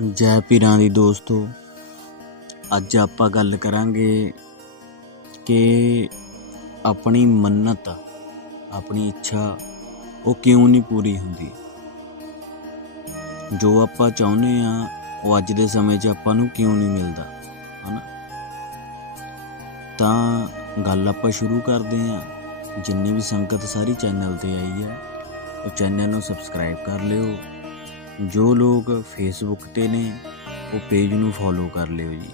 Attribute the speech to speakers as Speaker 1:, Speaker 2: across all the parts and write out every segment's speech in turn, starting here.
Speaker 1: ਜੈ ਪੀਰਾਂ ਦੀ ਦੋਸਤੋ, ਅੱਜ ਆਪਾਂ ਗੱਲ ਕਰਾਂਗੇ ਕਿ ਆਪਣੀ ਮੰਨਤ, ਆਪਣੀ ਇੱਛਾ ਉਹ ਕਿਉਂ ਨਹੀਂ ਪੂਰੀ ਹੁੰਦੀ? ਜੋ ਆਪਾਂ ਚਾਹੁੰਦੇ ਆ, ਉਹ ਅੱਜ ਦੇ ਸਮੇਂ 'ਚ ਆਪਾਂ ਨੂੰ ਕਿਉਂ ਨਹੀਂ ਮਿਲਦਾ, ਹਨਾ? ਤਾਂ ਗੱਲ ਆਪਾਂ ਸ਼ੁਰੂ ਕਰਦੇ ਆ ਜਿੰਨੀ ਵੀ ਸੰਗਤ ਸਾਰੀ ਚੈਨਲ ਤੇ ਆਈ ਹੈ ਉਹ ਚੈਨਲ ਨੂੰ ਸਬਸਕ੍ਰਾਈਬ ਕਰ ਲਿਓ। ਜੋ ਲੋਕ ਫੇਸਬੁੱਕ ਤੇ ਨੇ, ਉਹ ਪੇਜ ਨੂੰ ਫੋਲੋ ਕਰ ਲਿਓ ਜੀ।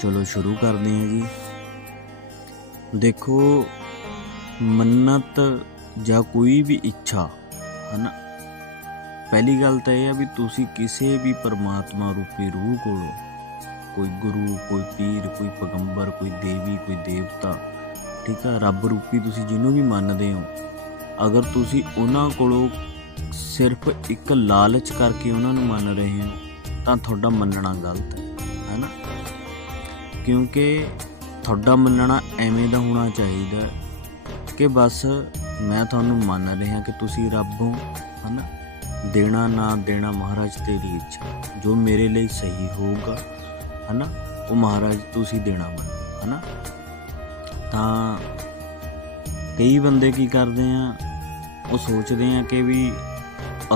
Speaker 1: ਚਲੋ ਸ਼ੁਰੂ ਕਰਦੇ ਹਾਂ ਜੀ। ਦੇਖੋ, ਮੰਨਤ ਜਾਂ ਕੋਈ ਵੀ ਇੱਛਾ, ਹਨਾ? ਪਹਿਲੀ ਗੱਲ ਤਾਂ ਇਹ ਆ ਵੀ ਤੁਸੀਂ ਕਿਸੇ ਵੀ ਪਰਮਾਤਮਾ ਰੂਪੀ ਰੂਹ ਕੋਲੋਂ ਕੋਈ ਗੁਰੂ, ਕੋਈ ਪੀਰ, ਕੋਈ ਪੈਗੰਬਰ, ਕੋਈ ਦੇਵੀ, ਕੋਈ ਦੇਵਤਾ, ਠੀਕ ਆ, ਰੱਬ ਰੂਪੀ ਤੁਸੀਂ ਜਿਹਨੂੰ ਵੀ ਮੰਨਦੇ ਹੋ, ਅਗਰ ਤੁਸੀਂ ਉਹਨਾਂ ਕੋਲੋਂ ਸਿਰਫ ਇੱਕ ਲਾਲਚ ਕਰਕੇ ਉਹਨਾਂ ਨੂੰ ਮੰਨ ਰਹੇ ਹੋ, ਤਾਂ ਤੁਹਾਡਾ ਮੰਨਣਾ ਗਲਤ ਹੈ ਹੈਨਾ ਕਿਉਂਕਿ ਤੁਹਾਡਾ ਮੰਨਣਾ ਐਵੇਂ ਦਾ ਹੋਣਾ ਚਾਹੀਦਾ ਕਿ ਬਸ ਮੈਂ ਤੁਹਾਨੂੰ ਮੰਨ ਰਿਹਾ ਕਿ ਤੁਸੀਂ ਰੱਬ ਹੋ ਹਨਾ ਦੇਣਾ ਨਾ ਦੇਣਾ ਮਹਾਰਾਜ ਤੇਰੀ ਇੱਛਾ, ਜੋ ਮੇਰੇ ਲਈ ਸਹੀ ਹੋਊਗਾ ਹਨਾ ਉਹ ਮਹਾਰਾਜ ਤੁਸੀਂ ਦੇਣਾ ਮੰਨੋ ਹਨਾ ਤਾਂ ਕਈ ਬੰਦੇ ਕੀ ਕਰਦੇ ਆ, ਉਹ ਸੋਚਦੇ ਆ ਕਿ ਵੀ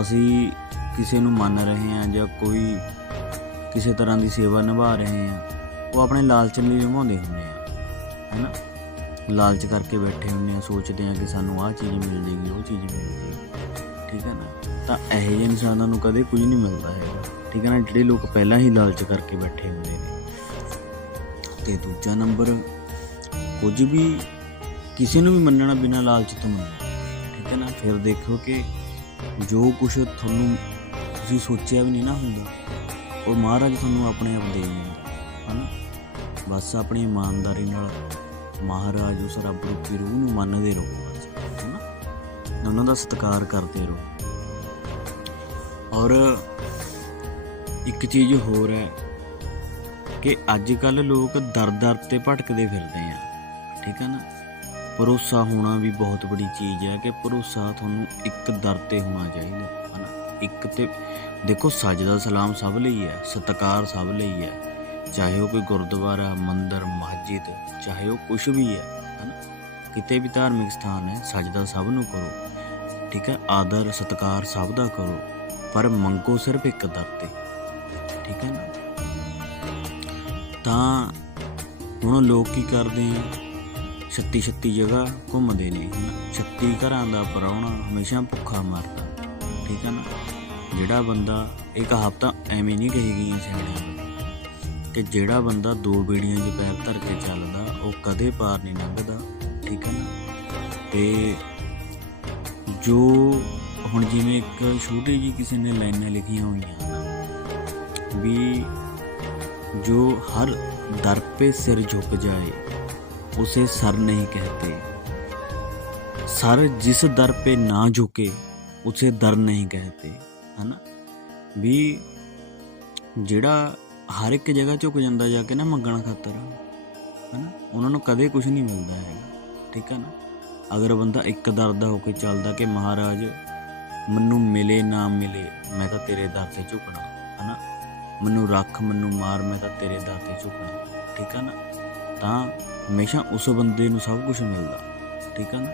Speaker 1: ਅਸੀਂ ਕਿਸੇ ਨੂੰ ਮੰਨ ਰਹੇ ਹਾਂ ਜਾਂ ਕੋਈ ਕਿਸੇ ਤਰ੍ਹਾਂ ਦੀ ਸੇਵਾ ਨਿਭਾ ਰਹੇ ਹਾਂ, ਉਹ ਆਪਣੇ ਲਾਲਚ ਲਈ ਨਿਭਾਉਂਦੇ ਹੁੰਦੇ ਆ ਹੈਨਾ ਲਾਲਚ ਕਰਕੇ ਬੈਠੇ ਹੁੰਦੇ ਆ, ਸੋਚਦੇ ਆ ਕਿ ਸਾਨੂੰ ਆਹ ਚੀਜ਼ ਮਿਲ ਜੇਗੀ ਉਹ ਚੀਜ਼ ਮਿਲ ਜੇਗੀ ਠੀਕ ਹੈ ਨਾ? ਤਾਂ ਇਹੋ ਜਿਹੇ ਇਨਸਾਨਾਂ ਨੂੰ ਕਦੇ ਕੁਝ ਨਹੀਂ ਮਿਲਦਾ ਹੈਗਾ, ਠੀਕ ਹੈ ਨਾ? ਜਿਹੜੇ ਲੋਕ ਪਹਿਲਾਂ ਹੀ ਲਾਲਚ ਕਰਕੇ ਬੈਠੇ ਹੁੰਦੇ ਨੇ। ਤੇ ਦੂਜਾ ਨੰਬਰ, ਕੁਝ ਵੀ ਕਿਸੇ ਨੂੰ ਵੀ ਮੰਨਣਾ ਬਿਨਾਂ ਲਾਲਚ ਤੋਂ ਮੰਨਣਾ, ਠੀਕ ਹੈ ਨਾ? ਫਿਰ ਦੇਖੋ ਕਿ ਜੋ ਕੁਛ ਤੁਹਾਨੂੰ ਤੁਸੀਂ ਸੋਚਿਆ ਵੀ ਨਹੀਂ ਨਾ ਹੁੰਦਾ, ਉਹ ਮਹਾਰਾਜ ਤੁਹਾਨੂੰ ਆਪਣੇ ਆਪ ਦੇ ਦਿੰਦਾ ਹਨਾ? ਬਸ ਆਪਣੀ ਇਮਾਨਦਾਰੀ ਨਾਲ ਮਹਾਰਾਜ ਉਸ ਰੱਬ ਰੂਪੀ ਰੂਹ ਨੂੰ ਮੰਨਦੇ ਰਹੋ ਬਸ, ਹਨਾ? ਉਹਨਾਂ ਦਾ ਸਤਿਕਾਰ ਕਰਦੇ ਰਹੋ। ਔਰ ਇੱਕ ਚੀਜ਼ ਹੋਰ ਹੈ ਕਿ ਅੱਜ ਕੱਲ ਲੋਕ ਦਰ ਦਰ ਤੇ ਭਟਕਦੇ ਫਿਰਦੇ ਆ, ਠੀਕ ਹੈ ਨਾ? ਭਰੋਸਾ ਹੋਣਾ ਵੀ ਬਹੁਤ ਬੜੀ ਚੀਜ਼ ਹੈ ਕਿ ਭਰੋਸਾ ਤੁਹਾਨੂੰ ਇੱਕ ਦਰ ਤੇ ਹੋਣਾ ਚਾਹੀਦਾ, ਹਨਾ? ਇੱਕ ਤੇ ਦੇਖੋ, ਸਜਦਾ ਸਲਾਮ ਸਭ ਲਈ ਹੈ, ਸਤਕਾਰ ਸਭ ਲਈ ਹੈ। ਚਾਹੇ ਉਹ ਕੋਈ ਗੁਰਦੁਆਰਾ, ਮੰਦਿਰ, ਮਸਜਿਦ, ਚਾਹੇ ਉਹ ਕੁਝ ਵੀ ਹੈ, ਹਨਾ? ਕਿਤੇ ਵੀ ਧਾਰਮਿਕ ਸਥਾਨ ਹੈ, ਸਜਦਾ ਸਭ ਨੂੰ ਕਰੋ, ਠੀਕ ਹੈ? ਆਦਰ, ਸਤਕਾਰ ਸਭ ਦਾ ਕਰੋ, ਪਰ ਮੰਗੋ ਸਿਰਫ ਇੱਕ ਦਰ ਤੇ, ਠੀਕ ਹੈ ਨਾ? ਤਾਂ ਹੁਣ ਲੋਕ ਕੀ ਕਰਦੇ ਆ? ਛੱਤੀ ਛੱਤੀ ਜਗ੍ਹਾ ਘੁੰਮਦੇ ਨੇ ਛੱਤੀ ਘਰਾਂ ਦਾ ਪਰੌਣਾ ਹਮੇਸ਼ਾ ਭੁੱਖਾ ਮਰਦਾ, ਠੀਕ ਹੈ ਨਾ? ਜਿਹੜਾ ਬੰਦਾ ਇੱਕ ਹਫ਼ਤਾ ਐਵੇਂ ਨਹੀਂ ਕਹੀ ਗਈਆਂ ਸਿਆਣਿਆਂ ਕਿ ਜਿਹੜਾ ਬੰਦਾ ਦੋ ਬੇੜੀਆਂ 'ਚ ਪੈਰ ਧਰ ਕੇ ਚੱਲਦਾ, ਉਹ ਕਦੇ ਪਾਰ ਨਹੀਂ ਲੰਘਦਾ, ਠੀਕ ਹੈ ਨਾ? ਤੇ ਜੋ ਹੁਣ ਜਿਵੇਂ ਇੱਕ ਛੋਟੀ ਜੀ ਕਿਸੇ ਨੇ ਲਾਈਨਾਂ ਲਿਖੀਆਂ ਹੋਈਆਂ ਵੀ ਜੋ ਹਰ ਦਰ 'ਤੇ ਸਿਰ ਝੁਕ ਜਾਏ उसे सर नहीं कहते सर जिस दर पे ना झुके उसे दर नहीं कहते ਹਨਾ ਵੀ ਜਿਹੜਾ ਹਰ ਇੱਕ ਜਗ੍ਹਾ ਝੁਕ ਜਾਂਦਾ ਜਾ ਕੇ ਨਾ ਮੰਗਣ ਖਾਤਰ ਹਨਾ ਉਹਨਾਂ ਨੂੰ ਕਦੇ ਕੁਝ ਨਹੀਂ ਮਿਲਦਾ ਹੈਗਾ ਠੀਕ ਹੈ ਨਾ ਅਗਰ ਬੰਦਾ ਇੱਕ ਦਰ ਦਾ ਹੋ ਕੇ ਚੱਲਦਾ ਕਿ ਮਹਾਰਾਜ ਮੈਨੂੰ ਮਿਲੇ ਨਾ ਮਿਲੇ ਮੈਂ ਤਾਂ ਤੇਰੇ ਦਰ ਤੇ ਝੁਕਣਾ ਹਨਾ ਮੈਨੂੰ ਰੱਖ ਮੈਨੂੰ ਮਾਰ ਮੈਂ ਤਾਂ ਤੇਰੇ ਦਰ ਤੇ ਝੁਕਣਾ ਠੀਕ ਆ ਨਾ ਤਾਂ ਹਮੇਸ਼ਾ ਉਸ ਬੰਦੇ ਨੂੰ ਸਭ ਕੁਝ ਮਿਲਦਾ, ਠੀਕ ਹੈ ਨਾ?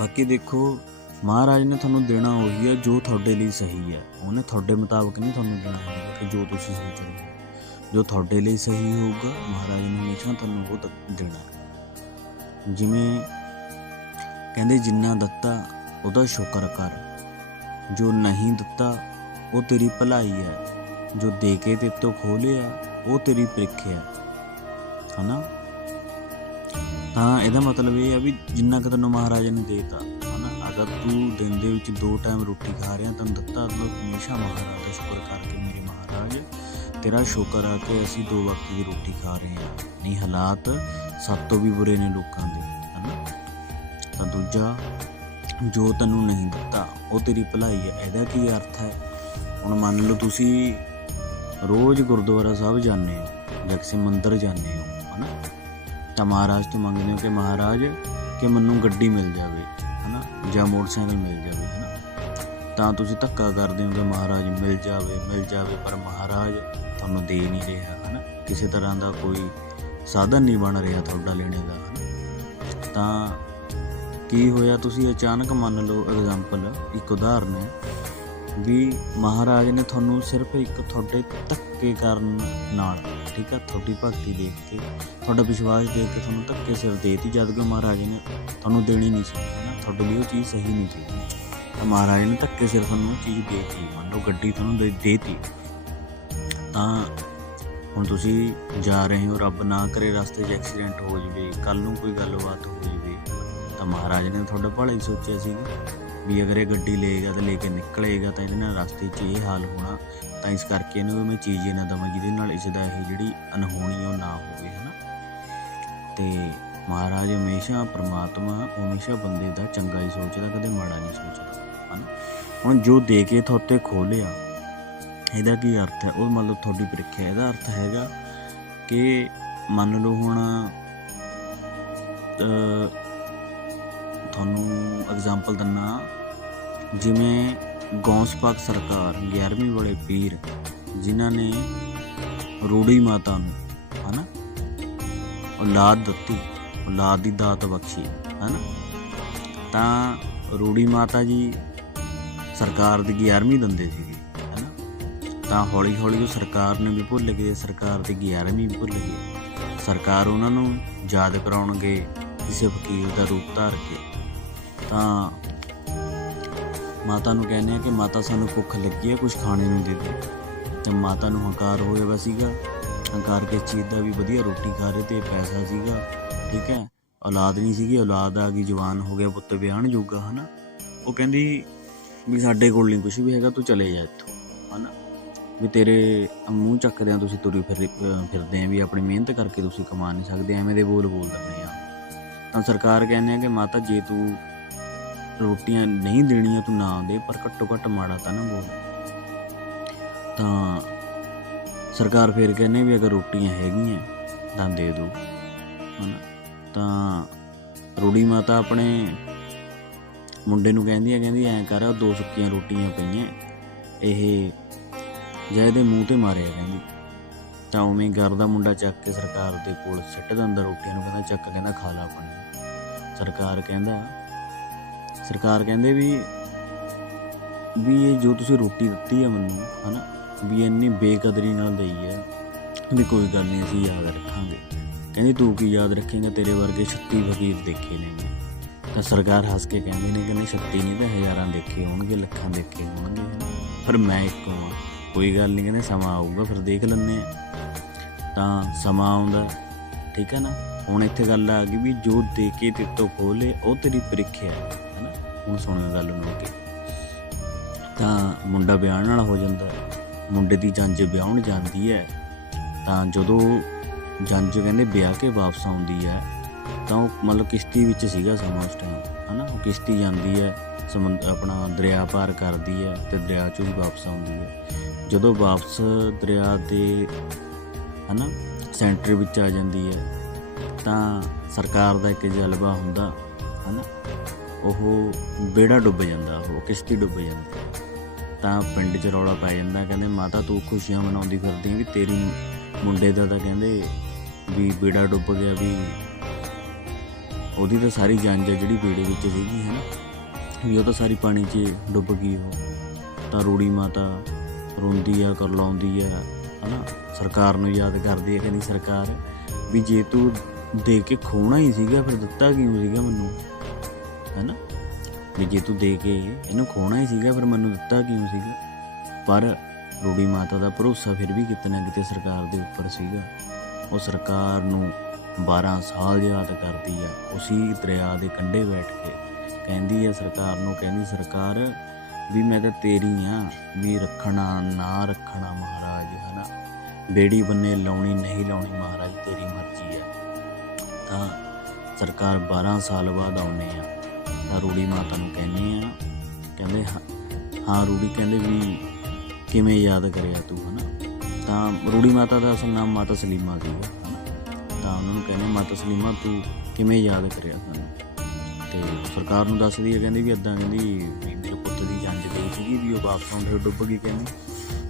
Speaker 1: ਬਾਕੀ ਦੇਖੋ, ਮਹਾਰਾਜ ਨੇ ਤੁਹਾਨੂੰ ਦੇਣਾ ਉਹੀ ਹੈ ਜੋ ਤੁਹਾਡੇ ਲਈ ਸਹੀ ਹੈ ਉਹਨੇ ਤੁਹਾਡੇ ਮੁਤਾਬਕ ਨਹੀਂ ਤੁਹਾਨੂੰ ਦੇਣਾ ਹੈਗਾ ਕਿ ਜੋ ਤੁਸੀਂ ਸੋਚ ਰਹੇ ਹੋ। ਜੋ ਤੁਹਾਡੇ ਲਈ ਸਹੀ ਹੋਊਗਾ, ਮਹਾਰਾਜ ਨੇ ਹਮੇਸ਼ਾ ਤੁਹਾਨੂੰ ਉਹ ਦ- ਦੇਣਾ ਜਿਵੇਂ ਕਹਿੰਦੇ, ਜਿੰਨਾ ਦਿੱਤਾ, ਉਹਦਾ ਸ਼ੁਕਰ ਕਰ। ਜੋ ਨਹੀਂ ਦਿੱਤਾ, ਉਹ ਤੇਰੀ ਭਲਾਈ ਹੈ ਜੋ ਦੇ ਕੇ ਤੇ ਤੋਂ ਖੋਲਿਆ ਉਹ ਤੇਰੀ ਪ੍ਰੀਖਿਆ। ਹਨਾ? ਤਾਂ ਇਹਦਾ ਮਤਲਬ ਇਹ ਆ ਵੀ ਜਿੰਨਾ ਕਿ ਤੈਨੂੰ ਮਹਾਰਾਜ ਨੇ ਦੇਤਾ, ਹਨਾ? ਅਗਰ ਤੂੰ ਦਿਨ ਦੇ ਵਿੱਚ ਦੋ ਟਾਈਮ ਰੋਟੀ ਖਾ ਰਿਹਾ, ਤੈਨੂੰ ਦਿੱਤਾ ਤਾਂ ਹਮੇਸ਼ਾ ਮਹਾਰਾਜ ਦਾ ਸ਼ੁਕਰ ਕਰਕੇ ਮੇਰੇ ਮਹਾਰਾਜ, ਤੇਰਾ ਸ਼ੁਕਰ ਆ ਕਿ ਅਸੀਂ ਦੋ ਵਕਤ ਦੀ ਰੋਟੀ ਖਾ ਰਹੇ ਹਾਂ। ਨਹੀਂ, ਹਾਲਾਤ ਸਭ ਤੋਂ ਵੀ ਬੁਰੇ ਨੇ ਲੋਕਾਂ ਦੇ, ਹਨਾ? ਤਾਂ ਦੂਜਾ, ਜੋ ਤੈਨੂੰ ਨਹੀਂ ਦਿੱਤਾ, ਉਹ ਤੇਰੀ ਭਲਾਈ ਹੈ ਇਹਦਾ ਕੀ ਅਰਥ ਹੈ? ਹੁਣ ਮੰਨ ਲਓ ਤੁਸੀਂ ਰੋਜ਼ ਗੁਰਦੁਆਰਾ ਸਾਹਿਬ ਜਾਂਦੇ ਹੋ ਜਾਂ ਕਿਸੇ ਮੰਦਿਰ ਜਾਂਦੇ ਹੋ ਤਾਂ ਮਹਾਰਾਜ ਤੋਂ ਮੰਗਦੇ ਹੋ ਕਿ ਮਹਾਰਾਜ, ਕਿ ਮੈਨੂੰ ਗੱਡੀ ਮਿਲ ਜਾਵੇ, ਹਨਾ? ਜਾਂ ਮੋਟਰਸਾਈਕਲ ਮਿਲ ਜਾਵੇ, ਹਨਾ? ਤਾਂ ਤੁਸੀਂ ਧੱਕਾ ਕਰਦੇ ਹੋ ਕਿ ਮਹਾਰਾਜ ਮਿਲ ਜਾਵੇ ਮਿਲ ਜਾਵੇ, ਪਰ ਮਹਾਰਾਜ ਤੁਹਾਨੂੰ ਦੇ ਨਹੀਂ ਰਿਹਾ, ਹਨਾ? ਕਿਸੇ ਤਰ੍ਹਾਂ ਦਾ ਕੋਈ ਸਾਧਨ ਨਹੀਂ ਬਣ ਰਿਹਾ ਤੁਹਾਡਾ ਲੈਣੇ ਦਾ, ਹਨਾ? ਤਾਂ ਕੀ ਹੋਇਆ, ਤੁਸੀਂ ਅਚਾਨਕ ਮੰਨ ਲਓ ਐਗਜ਼ਾਮਪਲ ਇੱਕ ਉਦਾਹਰਨ ਹੈ ਵੀ ਮਹਾਰਾਜ ਨੇ ਤੁਹਾਨੂੰ ਸਿਰਫ ਇੱਕ ਤੁਹਾਡੇ ਧੱਕੇ ਕਰਨ ਨਾਲ, ਠੀਕ ਆ? ਤੁਹਾਡੀ ਭਗਤੀ ਦੇਖ ਕੇ, ਤੁਹਾਡਾ ਵਿਸ਼ਵਾਸ ਦੇਖ ਕੇ ਤੁਹਾਨੂੰ ਧੱਕੇ ਸਿਰ ਦੇਤੀ। ਜਦ ਕਿ ਮਹਾਰਾਜ ਨੇ ਤੁਹਾਨੂੰ ਦੇਣੀ ਨਹੀਂ ਸੀ ਨਾ? ਤੁਹਾਡੇ ਲਈ ਉਹ ਚੀਜ਼ ਸਹੀ ਨਹੀਂ ਸੀ। ਤਾਂ ਮਹਾਰਾਜ ਨੇ ਧੱਕੇ ਸਿਰ ਤੁਹਾਨੂੰ ਉਹ ਚੀਜ਼ ਦੇਤੀ, ਮੰਨ ਲਓ ਗੱਡੀ ਤੁਹਾਨੂੰ ਦੇ ਦੇਤੀ। ਤਾਂ ਹੁਣ ਤੁਸੀਂ ਜਾ ਰਹੇ ਹੋ, ਰੱਬ ਨਾ ਕਰੇ ਰਸਤੇ 'ਚ ਐਕਸੀਡੈਂਟ ਹੋ ਜਵੇ ਕੱਲ ਨੂੰ ਕੋਈ ਗੱਲਬਾਤ ਹੋ ਜਵੇ। ਤਾਂ ਮਹਾਰਾਜ ਨੇ ਤੁਹਾਡੇ ਭਲਾ ਹੀ ਸੋਚਿਆ ਸੀ ਵੀ ਅਗਰ ਇਹ ਗੱਡੀ ਲਏਗਾ ਤਾਂ ਲੈ ਕੇ ਨਿਕਲੇਗਾ ਤਾਂ ਇਹਦੇ ਨਾਲ ਰਸਤੇ 'ਚ ਇਹ ਹਾਲ ਹੋਣਾ, ਤਾਂ ਇਸ ਕਰਕੇ ਇਹਨੂੰ ਮੈਂ ਚੀਜ਼ ਇਹ ਨਾ ਦਵਾਂ, ਜਿਹਦੇ ਨਾਲ ਇਸ ਦਾ ਇਹ ਜਿਹੜੀ ਅਨਹੋਣੀ ਉਹ ਨਾ ਹੋਵੇ, ਹਨਾ? ਤੇ ਮਹਾਰਾਜ ਹਮੇਸ਼ਾ ਪ੍ਰਮਾਤਮਾ ਹਮੇਸ਼ਾ ਬੰਦੇ ਦਾ ਚੰਗਾ ਹੀ ਸੋਚਦਾ, ਕਦੇ ਮਾੜਾ ਨਹੀਂ ਸੋਚਦਾ, ਹਨਾ? ਹੁਣ ਜੋ ਦੇ ਕੇ ਤੁਹਾਤੇ ਖੋਲਿਆ, ਇਹਦਾ ਕੀ ਅਰਥ ਹੈ? ਉਹ ਮਤਲਬ ਤੁਹਾਡੀ ਪ੍ਰੀਖਿਆ, ਇਹਦਾ ਅਰਥ ਹੈਗਾ ਕਿ ਮੰਨ ਲਓ ਹੁਣ ਤੁਹਾਨੂੰ ਐਗਜ਼ਾਮਪਲ ਦਿੰਨਾ ਜਿਵੇਂ ਗੌਂਸਪਾਕ ਸਰਕਾਰ 11ਵੀਂ ਵਾਲੇ ਪੀਰ, ਜਿਨ੍ਹਾਂ ਨੇ ਰੂੜੀ ਮਾਤਾ ਨੂੰ, ਹਨਾ, ਔਲਾਦ ਦਿੱਤੀ, ਔਲਾਦ ਦੀ ਦਾਤ ਬਖਸ਼ੀ, ਹਨਾ। ਤਾਂ ਰੂੜੀ ਮਾਤਾ ਜੀ ਸਰਕਾਰ ਦੀ 11ਵੀਂ ਦਿੰਦੇ ਸੀਗੇ, ਹਨਾ। ਤਾਂ ਹੌਲੀ ਹੌਲੀ ਉਹ ਸਰਕਾਰ ਨੇ ਵੀ ਭੁੱਲ ਗਏ, ਸਰਕਾਰ ਦੀ 11ਵੀਂ ਵੀ ਭੁੱਲ ਗਏ। ਸਰਕਾਰ ਉਹਨਾਂ ਨੂੰ ਯਾਦ ਕਰਾਉਣਗੇ, ਕਿਸੇ ਫਕੀਰ ਦਾ ਰੂਪ ਧਾਰ ਕੇ। ਤਾਂ ਮਾਤਾ ਨੂੰ ਕਹਿੰਦੇ ਆ ਕਿ ਮਾਤਾ ਸਾਨੂੰ ਭੁੱਖ ਲੱਗੀ ਹੈ ਕੁਝ ਖਾਣੇ ਨੂੰ ਦੇ ਦੇ। ਤੇ ਮਾਤਾ ਨੂੰ ਹੰਕਾਰ ਹੋਇਆ ਵਾ ਸੀਗਾ। ਹੰਕਾਰ ਕਿਸ ਚੀਜ਼ ਦਾ? ਵੀ ਵਧੀਆ ਰੋਟੀ ਖਾ ਰਹੇ ਤੇ ਪੈਸਾ ਸੀਗਾ, ਠੀਕ ਹੈ? ਔਲਾਦ ਨਹੀਂ ਸੀਗੀ, ਔਲਾਦ ਆ ਗਈ, ਜਵਾਨ ਹੋ ਗਿਆ ਪੁੱਤ, ਵਿਆਹਣ ਜੋਗਾ, ਹਨਾ? ਉਹ ਕਹਿੰਦੀ ਵੀ ਸਾਡੇ ਕੋਲ ਨਹੀਂ ਕੁਝ ਵੀ ਹੈਗਾ, ਤੂੰ ਚਲੇ ਜਾ ਇੱਥੋਂ, ਹਨਾ? ਵੀ ਤੇਰੇ ਮੂੰਹ ਚੱਕਦੇ ਆ ਤੁਸੀਂ ਤੁਰੀ ਫਿਰ, ਫਿਰਦੇ ਆ ਵੀ ਆਪਣੀ ਮਿਹਨਤ ਕਰਕੇ ਤੁਸੀਂ ਕਮਾ ਨਹੀਂ ਸਕਦੇ, ਐਵੇਂ ਦੇ ਬੋਲ ਬੋਲ ਦਿੰਦੇ ਆ। ਤਾਂ ਸਰਕਾਰ ਕਹਿੰਦੇ ਆ ਕਿ ਮਾਤਾ, ਜੇ ਤੂੰ ਰੋਟੀਆਂ ਨਹੀਂ ਦੇਣੀਆਂ ਤੂੰ ਨਾ ਦੇ, ਪਰ ਘੱਟੋ ਘੱਟ ਮਾੜਾ ਤਾਂ ਨਾ ਬੋਲ। ਤਾਂ ਸਰਕਾਰ ਫਿਰ ਕਹਿੰਦੇ ਵੀ ਅਗਰ ਰੋਟੀਆਂ ਹੈਗੀਆਂ, ਤਾਂ ਦੇ ਦਿਓ ਹਨਾ? ਤਾਂ ਰੂੜੀ ਮਾਤਾ ਆਪਣੇ ਮੁੰਡੇ ਨੂੰ ਕਹਿੰਦੀ ਆ, ਕਹਿੰਦੀ ਐਂ ਕਰ, ਦੋ ਸੁੱਕੀਆਂ ਰੋਟੀਆਂ ਪਈਆਂ। ਇਹ ਜਾਂ ਦੇ ਮੂੰਹ ਤੇ ਮਾਰਿਆ ਕਹਿੰਦੀ। ਤਾਂ ਉਵੇਂ ਘਰ ਦਾ ਮੁੰਡਾ ਚੱਕ ਕੇ ਸਰਕਾਰ ਦੇ ਕੋਲ ਸਿੱਟ ਦਿੰਦਾ ਰੋਟੀਆਂ ਨੂੰ, ਕਹਿੰਦਾ ਚੱਕ, ਕਹਿੰਦਾ ਖਾ ਲਾ ਆਪਣੀ। ਸਰਕਾਰ ਕਹਿੰਦਾ ਸਰਕਾਰ ਕਹਿੰਦੇ ਵੀ ਵੀ ਇਹ ਜੋ ਤੁਸੀਂ ਰੋਟੀ ਦਿੱਤੀ ਹੈ ਮੈਨੂੰ, ਹਨਾ, ਵੀ ਇੰਨੀ ਬੇਕਦਰੀ ਨਾਲ ਦਈ ਹੈ ਵੀ ਕੋਈ ਗੱਲ ਨਹੀਂ, ਅਸੀਂ ਯਾਦ ਰੱਖਾਂਗੇ। ਕਹਿੰਦੀ, ਤੂੰ ਕੀ ਯਾਦ ਰੱਖੇਂਗਾ? ਤੇਰੇ ਵਰਗੇ 36 ਫਕੀਰ ਦੇਖੇ ਨੇ ਤਾਂ ਸਰਕਾਰ ਹੱਸ ਕੇ ਕਹਿੰਦੀ ਨੇ ਕਿ ਨਹੀਂ 36 ਨਹੀਂ ਤਾਂ ਹਜ਼ਾਰਾਂ ਦੇਖੇ ਹੋਣਗੇ, ਲੱਖਾਂ ਦੇਖੇ ਹੋਣਗੇ। ਪਰ ਮੈਂ ਇੱਕ ਹਾਂ ਕੋਈ ਗੱਲ ਨਹੀਂ, ਕਹਿੰਦੇ ਸਮਾਂ ਆਊਗਾ, ਫਿਰ ਦੇਖ ਲੈਂਦੇ ਆ। ਤਾਂ ਸਮਾਂ ਆਉਂਦਾ, ਠੀਕ ਹੈ ਨਾ? ਹੁਣ ਇੱਥੇ ਗੱਲ ਆ ਗਈ ਵੀ ਜੋ ਦੇ ਕੇ ਤੇ ਤੋਂ ਖੋਲੇ ਉਹ ਤੇਰੀ ਪ੍ਰੀਖਿਆ ਹੈ। ਹਨਾ ਹੁਣ ਗੱਲ ਨੂੰ ਅੱਗੇ ਤਾਂ ਮੁੰਡਾ ਵਿਆਹਣ ਵਾਲਾ ਹੋ ਜਾਂਦਾ। ਮੁੰਡੇ ਦੀ ਜੰਜ ਵਿਆਹਣ ਜਾਂਦੀ ਹੈ। ਤਾਂ ਜਦੋਂ ਜੰਜ ਕਹਿੰਦੇ ਵਿਆਹ ਕੇ ਵਾਪਸ ਆਉਂਦੀ ਹੈ, ਤਾਂ ਉਹ ਮਤਲਬ ਕਿਸ਼ਤੀ ਵਿੱਚ ਸੀਗਾ ਸਮਾਂ ਉਸ ਟਾਈਮ ਹਨਾ? ਉਹ ਕਿਸ਼ਤੀ ਜਾਂਦੀ ਹੈ, ਸਮੁੰਦ, ਆਪਣਾ ਦਰਿਆ ਪਾਰ ਕਰਦੀ ਹੈ ਤੇ ਦਰਿਆ ਚੋਂ ਹੀ ਵਾਪਸ ਆਉਂਦੀ ਹੈ। ਜਦੋਂ ਵਾਪਸ ਦਰਿਆ ਦੇ, ਹਨਾ? ਸੈਂਟਰ ਵਿੱਚ ਆ ਜਾਂਦੀ ਹੈ, ਤਾਂ ਸਰਕਾਰ ਦਾ ਇੱਕ ਜਲਵਾ ਹੁੰਦਾ, ਹਨਾ? ਉਹ ਬੇੜਾ ਡੁੱਬ ਜਾਂਦਾ, ਉਹ ਕਿਸ਼ਤੀ ਡੁੱਬ ਜਾਂਦੀ। ਤਾਂ ਪਿੰਡ 'ਚ ਰੌਲਾ ਪੈ ਜਾਂਦਾ, ਕਹਿੰਦੇ, ਮਾਤਾ, ਤੂੰ ਖੁਸ਼ੀਆਂ ਮਨਾਉਂਦੀ ਫਿਰਦੀ ਵੀ ਤੇਰੀ ਮੁੰਡੇ ਦਾ ਤਾਂ ਕਹਿੰਦੇ ਵੀ ਬੇੜਾ ਡੁੱਬ ਗਿਆ ਵੀ ਉਹਦੀ ਤਾਂ ਸਾਰੀ ਜੰਜ ਆ ਜਿਹੜੀ ਬੇੜੇ ਵਿੱਚ ਸੀਗੀ ਹੈ ਨਾ ਵੀ ਉਹ ਤਾਂ ਸਾਰੀ ਪਾਣੀ 'ਚ ਡੁੱਬ ਗਈ ਉਹ। ਤਾਂ ਰੂੜੀ ਮਾਤਾ ਰੋਂਦੀ ਆ ਕਰ ਲਾਉਂਦੀ ਆ, ਹਨਾ? ਸਰਕਾਰ ਨੂੰ ਯਾਦ ਕਰਦੀ ਹੈ ਕਹਿੰਦੀ, ਸਰਕਾਰ, ਵੀ ਜੇ ਤੂੰ ਦੇ ਕੇ ਖੋਣਾ ਹੀ ਸੀਗਾ, ਫਿਰ ਦਿੱਤਾ ਕਿਉਂ ਸੀਗਾ ਮੈਨੂੰ? ਹੈਨਾ? ਵੀ ਜੇ ਤੂੰ ਦੇ ਕੇ ਇਹਨੂੰ ਖੋਣਾ ਹੀ ਸੀਗਾ, ਫਿਰ ਮੈਨੂੰ ਦਿੱਤਾ ਕਿਉਂ ਸੀਗਾ? ਪਰ ਰੂੜੀ ਮਾਤਾ ਦਾ ਭਰੋਸਾ ਫਿਰ ਵੀ ਕਿਤੇ ਨਾ ਕਿਤੇ ਸਰਕਾਰ ਦੇ ਉੱਪਰ ਸੀਗਾ। ਉਹ ਸਰਕਾਰ ਨੂੰ 12 ਸਾਲ ਯਾਦ ਕਰਦੀ ਆ, ਉਸੇ ਦਰਿਆ ਦੇ ਕੰਢੇ ਬੈਠ ਕੇ। ਕਹਿੰਦੀ ਆ ਸਰਕਾਰ ਨੂੰ, ਕਹਿੰਦੀ ਸਰਕਾਰ, ਵੀ ਮੈਂ ਤਾਂ ਤੇਰੀ ਆ, ਵੀ ਰੱਖਣਾ ਨਾ ਰੱਖਣਾ ਮਹਾਰਾਜ, ਹਨਾ? ਬੇੜੀ ਬੰਨੇ ਲਾਉਣੀ, ਨਹੀਂ ਲਾਉਣੀ ਮਹਾਰਾਜ, ਤੇਰੀ ਮਰਜ਼ੀ ਆ। ਤਾਂ ਸਰਕਾਰ 12 ਸਾਲ ਬਾਅਦ ਆਉਨੇ ਆ। ਤਾਂ ਰੂੜੀ ਮਾਤਾ ਨੂੰ ਕਹਿੰਦੇ ਆ। ਕਹਿੰਦੇ ਹਾਂ- ਹਾਂ ਰੂੜੀ ਕਹਿੰਦੇ ਵੀ ਕਿਵੇਂ ਯਾਦ ਕਰਿਆ ਤੂੰ ਹਨਾ? ਤਾਂ ਰੂੜੀ ਮਾਤਾ ਦਾ ਅਸਲ ਨਾਮ ਮਾਤਾ ਸਲੀਮਾ ਸੀਗਾ ਹਨਾ? ਤਾਂ ਉਹਨਾਂ ਨੂੰ ਕਹਿੰਦੇ ਮਾਤਾ ਸਲੀਮਾ ਤੂੰ ਕਿਵੇਂ ਯਾਦ ਕਰਿਆ ਸਾਨੂੰ? ਤੇ ਸਰਕਾਰ ਨੂੰ ਦੱਸਦੀ ਹੈ ਕਹਿੰਦੀ ਵੀ ਇਦਾਂ ਕਹਿੰਦੀ ਮੇਰੇ ਪੁੱਤ ਦੀ ਜੰਜ ਗਈ ਸੀਗੀ ਵੀ ਉਹ ਵਾਪਸ ਆਉਂਦੇ ਹੋਏ ਡੁੱਬ ਗਈ ਕਹਿੰਦੀ।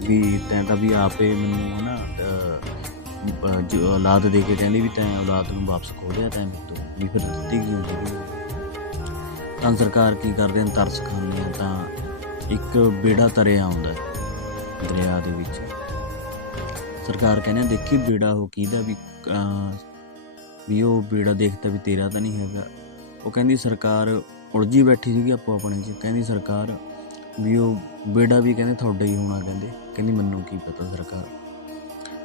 Speaker 1: ਵੀ ਤੈਂ ਤਾਂ ਵੀ ਆਪੇ ਮੈਨੂੰ ਹਨਾ ਅਹ, ਜੋ ਔਲਾਦ ਦੇ ਕੇ ਕਹਿੰਦੀ ਵੀ ਤੈਂ ਔਲਾਦ ਨੂੰ ਵਾਪਸ ਖੋਲਿਆ ਤੈਂ ਮੇਰੇ ਵੀ ਫਿਰ ਦਿੱਤੀ ਗਈ ਤਾਂ ਸਰਕਾਰ ਕੀ ਕਰਦੇ ਹਨ ਤਰਸ ਖਾਂਦੇ ਆ ਤਾਂ ਇੱਕ ਬੇੜਾ ਤਰਿਆ ਆਉਂਦਾ ਦਰਿਆ ਦੇ ਵਿੱਚ। ਸਰਕਾਰ ਕਹਿੰਦੇ ਦੇਖੀ ਬੇੜਾ ਉਹ ਕਿਹਦਾ ਵੀ ਵੀ ਉਹ ਬੇੜਾ ਦੇਖਦਾ ਵੀ ਤੇਰਾ ਤਾਂ ਨਹੀਂ ਹੈਗਾ। ਉਹ ਕਹਿੰਦੀ ਸਰਕਾਰ ਉਲਝੀ ਬੈਠੀ ਸੀਗੀ ਆਪੋ ਆਪਣੇ 'ਚ। ਕਹਿੰਦੀ ਸਰਕਾਰ ਵੀ ਉਹ ਬੇੜਾ ਵੀ ਕਹਿੰਦੇ ਤੁਹਾਡਾ ਹੀ ਹੋਣਾ ਕਹਿੰਦੇ। ਕਹਿੰਦੀ ਮੈਨੂੰ ਕੀ ਪਤਾ ਸਰਕਾਰ।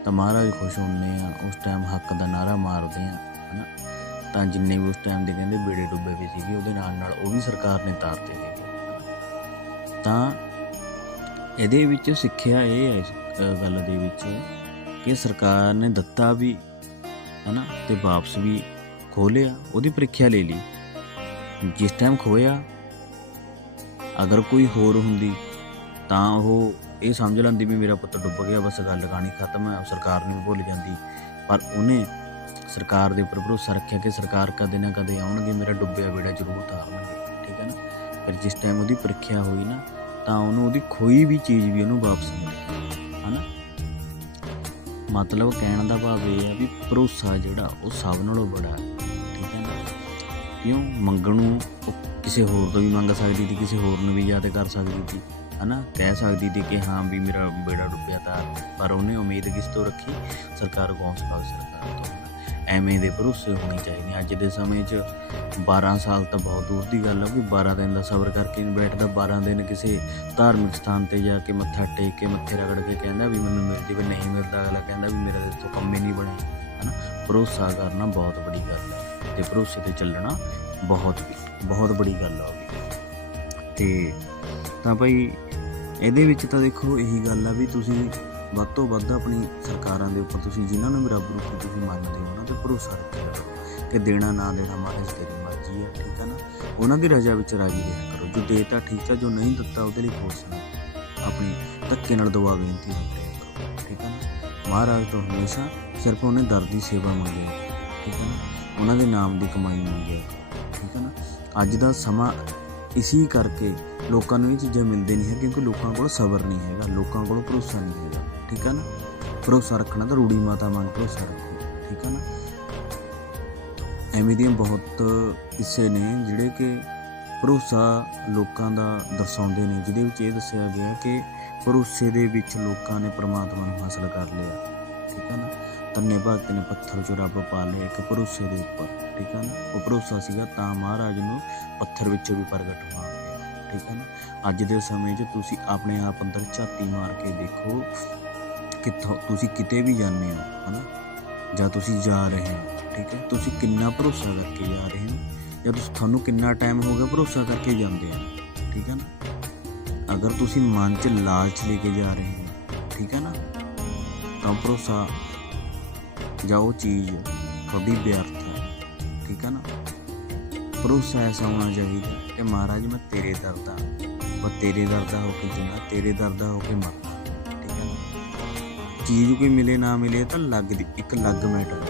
Speaker 1: ਤਾਂ ਮਹਾਰਾਜ ਖੁਸ਼ ਹੁੰਦੇ ਆ, ਉਸ ਟਾਈਮ ਹੱਕ ਦਾ ਨਾਰਾ ਮਾਰਦੇ ਆ, ਹਨਾ। ਤਾਂ ਜਿੰਨੇ ਵੀ ਉਸ ਟਾਈਮ ਦੇ ਕਹਿੰਦੇ ਬੇੜੇ ਡੁੱਬੇ ਵੀ ਸੀਗੇ, ਉਹਦੇ ਨਾਲ ਨਾਲ ਉਹ ਵੀ ਸਰਕਾਰ ਨੇ ਤਾਰਤੇ ਸੀਗੇ ਤਾਂ ਇਹਦੇ ਵਿੱਚ ਸਿੱਖਿਆ ਇਹ ਹੈ ਇਸ ਗੱਲ ਦੇ ਵਿੱਚ ਕਿ ਸਰਕਾਰ ਨੇ ਦਿੱਤਾ ਵੀ, ਹਨਾ, ਤੇ ਵਾਪਸ ਵੀ ਖੋ ਲਿਆ ਉਹਦੀ ਪ੍ਰੀਖਿਆ ਲੈ ਲਈ। ਜਿਸ ਟਾਈਮ ਖੋਇਆ ਅਗਰ ਕੋਈ ਹੋਰ ਹੁੰਦੀ, ਤਾਂ ਉਹ ਇਹ ਸਮਝ ਲੈਂਦੀ ਵੀ ਮੇਰਾ ਪੁੱਤ ਡੁੱਬ ਗਿਆ, ਬਸ ਗੱਲ ਗਾਣੀ ਖਤਮ ਹੈ, ਸਰਕਾਰ ਨੂੰ ਵੀ ਭੁੱਲ ਜਾਂਦੀ। ਪਰ ਉਹਨੇ ਸਰਕਾਰ ਦੇ ਉੱਪਰ ਭਰੋਸਾ ਰੱਖਿਆ ਕਿ ਸਰਕਾਰ ਕਦੇ ਨਾ ਕਦੇ ਆਉਣਗੇ, ਮੇਰਾ ਡੁੱਬਿਆ ਬੇੜਾ ਜ਼ਰੂਰ ਤਾਰਨਗੇ ਠੀਕ ਹੈ ਨਾ? ਪਰ ਜਿਸ ਟਾਈਮ ਉਹਦੀ ਪ੍ਰੀਖਿਆ ਹੋਈ ਨਾ, ਤਾਂ ਉਹਨੂੰ ਉਹਦੀ ਕੋਈ ਵੀ ਚੀਜ਼ ਵੀ ਉਹਨੂੰ ਵਾਪਸ ਮਿਲੀ, ਹਨਾ? ਮਤਲਬ ਕਹਿਣ ਦਾ ਭਾਵ ਇਹ ਆ ਵੀ ਭਰੋਸਾ ਜਿਹੜਾ, ਉਹ ਸਭ ਨਾਲੋਂ ਬੜਾ ਠੀਕ ਹੈ ਨਾ? ਕਿਉਂ? ਮੰਗਣ ਨੂੰ ਉਹ ਕਿਸੇ ਹੋਰ ਤੋਂ ਵੀ ਮੰਗ ਸਕਦੀ ਸੀ, ਕਿਸੇ ਹੋਰ ਨੂੰ ਵੀ ਯਾਦ ਕਰ ਸਕਦੀ ਸੀ, ਹਨਾ? ਕਹਿ ਸਕਦੀ ਸੀ ਕਿ ਹਾਂ ਵੀ ਮੇਰਾ ਬੇੜਾ ਡੁੱਬਿਆ ਤਾਂ, ਪਰ ਉਹਨੇ ਉਮੀਦ ਕਿਸ ਤੋਂ ਰੱਖੀ? ਸਰਕਾਰ ਕੌਣ ਸਰਕਾਰ ਸਰਕਾਰ ਤੋਂ। ਐਵੇਂ ਦੇ ਭਰੋਸੇ ਹੋਣੇ ਚਾਹੀਦੇ ਅੱਜ ਦੇ ਸਮੇਂ 'ਚ 12 ਸਾਲ ਤਾਂ ਬਹੁਤ ਦੂਰ ਦੀ ਗੱਲ ਆ ਵੀ 12 ਦਿਨ ਦਾ ਸਬਰ ਕਰਕੇ ਨਹੀਂ ਬੈਠਦਾ 12 ਦਿਨ ਕਿਸੇ ਧਾਰਮਿਕ ਸਥਾਨ ਤੇ ਜਾ ਕੇ ਮੱਥਾ ਟੇਕ ਕੇ ਮੱਥੇ ਰਗੜ ਕੇ ਕਹਿੰਦਾ ਵੀ ਮੈਨੂੰ ਮਿਲ ਜਾਵੇ, ਨਹੀਂ ਮਿਲਦਾ ਅਗਲਾ ਕਹਿੰਦਾ ਵੀ ਮੇਰਾ ਇਸ ਤੋਂ ਕੰਮ ਹੀ ਨਹੀਂ ਬਣੇ, ਹਨਾ? ਭਰੋਸਾ ਕਰਨਾ ਬਹੁਤ ਵੱਡੀ ਗੱਲ ਹੈ ਤੇ ਭਰੋਸੇ ਤੇ ਚੱਲਣਾ ਬਹੁਤ ਵੀ, ਬਹੁਤ ਬੜੀ ਗੱਲ ਆ ਉਹ ਵੀ। ਤੇ ਤਾਂ ਭਾਈ ਇਹਦੇ ਵਿੱਚ ਤਾਂ ਦੇਖੋ ਇਹੀ ਗੱਲ ਆ ਵੀ ਤੁਸੀਂ ਵੱਧ ਤੋਂ ਵੱਧ ਆਪਣੀ ਸਰਕਾਰਾਂ ਦੇ ਉੱਪਰ ਤੁਸੀਂ, ਜਿਨ੍ਹਾਂ ਨੂੰ ਵੀ ਰੱਬ ਨੂੰ ਤੁਸੀਂ ਮੰਨਦੇ ਹੋ, ਉਹਨਾਂ ਤੇ ਭਰੋਸਾ ਰੱਖਿਆ ਕਰੋ ਕਿ ਦੇਣਾ ਨਾ ਦੇਣਾ ਮਹਾਰਾਜ ਤੇਰੀ ਮਰਜ਼ੀ ਹੈ, ਠੀਕ ਹੈ ਨਾ? ਉਹਨਾਂ ਦੀ ਰਜ਼ਾ ਵਿੱਚ ਰਾਜੀ ਰਿਹਾ ਕਰੋ। ਜੋ ਦੇਤਾ ਠੀਕ ਹੈ, ਜੋ ਨਹੀਂ ਦਿੱਤਾ ਉਹਦੇ ਲਈ ਫੋਰਸ ਨਾ ਆਪਣੀ ਧੱਕੇ ਨਾਲ ਦੁਆ ਬੇਨਤੀ ਕਰੋ, ਠੀਕ ਹੈ ਨਾ? ਮਹਾਰਾਜ ਤੋਂ ਹਮੇਸ਼ਾ ਸਿਰਫ ਉਹਨੇ ਦਰ ਦੀ ਸੇਵਾ ਮੰਗੀ ਠੀਕ ਹੈ ਨਾ? ਉਹਨਾਂ ਦੇ ਨਾਮ ਦੀ ਕਮਾਈ ਮੰਗੀ ਠੀਕ ਹੈ ਨਾ? ਅੱਜ ਦਾ ਸਮਾਂ ਇਸੀ ਕਰਕੇ ਲੋਕਾਂ ਨੂੰ ਇਹ ਚੀਜ਼ਾਂ ਮਿਲਦੇ ਨਹੀਂ ਹੈ, ਕਿਉਂਕਿ ਲੋਕਾਂ ਕੋਲ ਸਬਰ ਨਹੀਂ ਹੈਗਾ, ਲੋਕਾਂ ਕੋਲ ਭਰੋਸਾ ਨਹੀਂ ਹੈਗਾ। ਠੀਕ ਹੈ ਨਾ? ਭਰੋਸਾ ਰੱਖਣਾ ਤਾਂ ਰੂੜੀ ਮਾਤਾ ਵਾਂਗ ਭਰੋਸਾ ਰੱਖੋ, ਠੀਕ ਹੈ ਨਾ? ਐਵੇਂ ਦੀਆਂ ਬਹੁਤ ਹਿੱਸੇ ਨੇ ਜਿਹੜੇ ਕਿ ਭਰੋਸਾ ਲੋਕਾਂ ਦਾ ਦਰਸਾਉਂਦੇ ਨੇ, ਜਿਹਦੇ ਵਿੱਚ ਇਹ ਦੱਸਿਆ ਗਿਆ ਕਿ ਭਰੋਸੇ ਦੇ ਵਿੱਚ ਲੋਕਾਂ ਨੇ ਪ੍ਰਮਾਤਮਾ ਨੂੰ ਹਾਸਲ ਕਰ ਲਿਆ, ਠੀਕ ਹੈ ਨਾ? ਤੰਨੇ ਭਗਤ ਨੇ ਪੱਥਰ ਚੋਂ ਰੱਬ ਪਾ ਲਿਆ ਇੱਕ ਭਰੋਸੇ ਦੇ ਉੱਪਰ, ਠੀਕ ਹੈ ਨਾ? ਉਹ ਭਰੋਸਾ ਸੀਗਾ ਤਾਂ ਮਹਾਰਾਜ ਨੂੰ ਪੱਥਰ ਵਿੱਚੋਂ ਵੀ ਪ੍ਰਗਟ ਹੋਣਾ ਪਿਆ, ਠੀਕ ਹੈ ਨਾ? ਅੱਜ ਦੇ ਸਮੇਂ 'ਚ ਤੁਸੀਂ ਆਪਣੇ ਆਪ ਅੰਦਰ ਝਾਤੀ ਮਾਰ ਕੇ ਦੇਖੋ ਕਿੱਥੋਂ ਤੁਸੀਂ ਕਿਤੇ ਵੀ ਜਾਂਦੇ ਹੋ, ਹਨਾ? ਜਾਂ ਤੁਸੀਂ ਜਾ ਰਹੇ ਹੋ, ਠੀਕ ਹੈ? ਤੁਸੀਂ ਕਿੰਨਾ ਭਰੋਸਾ ਕਰਕੇ ਜਾ ਰਹੇ ਹੋ? ਜਾਂ ਤੁਸੀਂ ਤੁਹਾਨੂੰ ਕਿੰਨਾ ਟਾਈਮ ਹੋ ਗਿਆ ਭਰੋਸਾ ਕਰਕੇ ਜਾਂਦੇ ਆ ਠੀਕ ਹੈ ਨਾ? ਅਗਰ ਤੁਸੀਂ ਮਨ 'ਚ ਲਾਲਚ ਲੈ ਕੇ ਜਾ ਰਹੇ ਹੋ, ਠੀਕ ਹੈ ਨਾ? ਤਾਂ ਭਰੋਸਾ ਜਾਂ ਉਹ ਚੀਜ਼ ਤੁਹਾਡੀ ਵਿਅਰਥ ਹੈ, ਠੀਕ ਹੈ ਨਾ? ਭਰੋਸਾ ਐਸਾ ਹੋਣਾ ਚਾਹੀਦਾ ਕਿ ਮਹਾਰਾਜ ਮੈਂ ਤੇਰੇ ਦਰ ਦਾ ਉਹ ਤੇਰੇ ਦਰ ਦਾ ਹੋ ਕੇ ਜੀਣਾ ਤੇਰੇ ਦਰ ਦਾ ਹੋ ਕੇ ਮਰਨਾ ਚੀਜ਼ ਕੋਈ ਮਿਲੇ ਨਾ ਮਿਲੇ ਤਾਂ ਲੱਗ ਦੀ, ਇੱਕ ਲੱਗ ਮੈਟਰ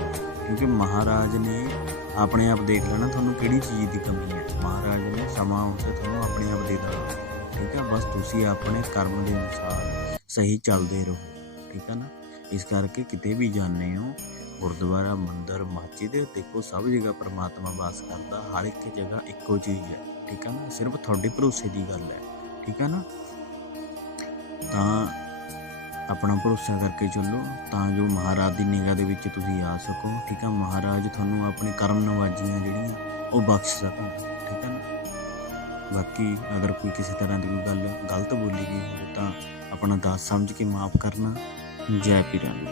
Speaker 1: ਕਿਉਂਕਿ ਮਹਾਰਾਜ ਨੇ ਆਪਣੇ ਆਪ ਦੇਖ ਲੈਣਾ ਤੁਹਾਨੂੰ ਕਿਹੜੀ ਚੀਜ਼ ਦੀ ਕਮੀ ਹੈ। ਮਹਾਰਾਜ ਨੇ ਸਮਾਂ ਆਉਣ ਤੁਹਾਨੂੰ ਆਪਣੇ ਆਪ ਦੇ ਦੇਣਾ ਠੀਕ ਹੈ ਬਸ ਤੁਸੀਂ ਆਪਣੇ ਕਰਮ ਦੇ ਅਨੁਸਾਰ ਸਹੀ ਚੱਲਦੇ ਰਹੋ। ਠੀਕ ਹੈ ਨਾ? ਇਸ ਕਰਕੇ ਕਿਤੇ ਵੀ ਜਾਂਦੇ ਹੋ, ਗੁਰਦੁਆਰਾ, ਮੰਦਿਰ, ਮਸਜਿਦ, ਦੇਖੋ ਸਭ ਜਗ੍ਹਾ ਪਰਮਾਤਮਾ ਵਾਸ ਕਰਦਾ, ਹਰ ਇੱਕ ਜਗ੍ਹਾ ਇੱਕੋ ਚੀਜ਼ ਹੈ। ਠੀਕ ਹੈ ਨਾ? ਸਿਰਫ ਤੁਹਾਡੇ ਭਰੋਸੇ ਦੀ ਗੱਲ ਹੈ। ਠੀਕ ਹੈ ਨਾ? ਤਾਂ ਆਪਣਾ ਭਰੋਸਾ ਕਰਕੇ ਚੱਲੋ, ਤਾਂ ਜੋ ਮਹਾਰਾਜ ਦੀ ਨਿਗਾਹ ਦੇ ਵਿੱਚ ਤੁਸੀਂ ਆ ਸਕੋ, ਠੀਕ ਹੈ ਮਹਾਰਾਜ ਤੁਹਾਨੂੰ ਆਪਣੀ ਕਰਮ ਨਵਾਜੀਆਂ ਜਿਹੜੀਆਂ, ਉਹ ਬਖਸ਼ ਸਕਣ, ਠੀਕ ਹੈ ਨਾ? ਬਾਕੀ ਅਗਰ ਕੋਈ ਕਿਸੇ ਤਰ੍ਹਾਂ ਦੀ ਕੋਈ ਗੱਲ, ਗਲਤ ਬੋਲੀ ਗਈ ਹੋਵੇ ਤਾਂ ਆਪਣਾ ਦਾਸ ਸਮਝ ਕੇ ਮਾਫ ਕਰਨਾ, ਜੈ ਪੀਰਾਂ ਦੀ।